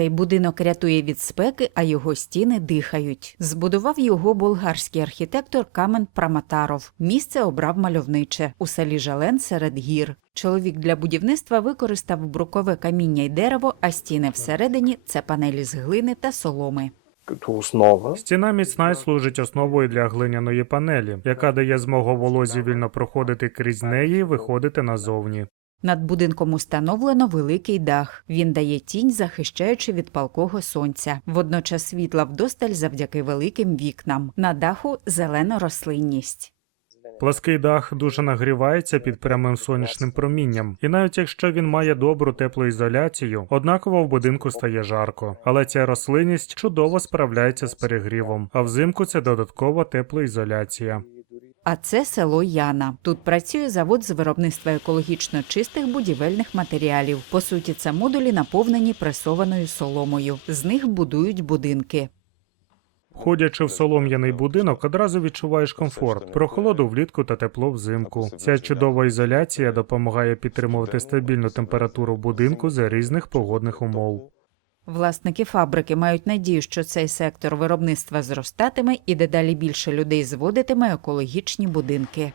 Цей будинок рятує від спеки, а його стіни дихають. Збудував його болгарський архітектор Камен Праматаров. Місце обрав мальовниче у селі Жален серед гір. Чоловік для будівництва використав брукове каміння й дерево, а стіни всередині це панелі з глини та соломи. основа. Стіна міцна й служить основою для глиняної панелі, яка дає змогу волозі вільно проходити крізь неї і виходити назовні. Над будинком установлено великий дах. Він дає тінь, захищаючи від палкого сонця. Водночас світла вдосталь завдяки великим вікнам. На даху зелена рослинність. Плаский дах дуже нагрівається під прямим сонячним промінням, і навіть якщо він має добру теплоізоляцію, однаково в будинку стає жарко. Але ця рослинність чудово справляється з перегрівом, а взимку це додаткова теплоізоляція. А це село Яна. Тут працює завод з виробництва екологічно чистих будівельних матеріалів. По суті, це модулі наповнені пресованою соломою. З них будують будинки. Ходячи в солом'яний будинок, одразу відчуваєш комфорт, прохолоду влітку та тепло взимку. Ця чудова ізоляція допомагає підтримувати стабільну температуру будинку за різних погодних умов. Власники фабрики мають надію, що цей сектор виробництва зростатиме і дедалі більше людей зводитиме екологічні будинки.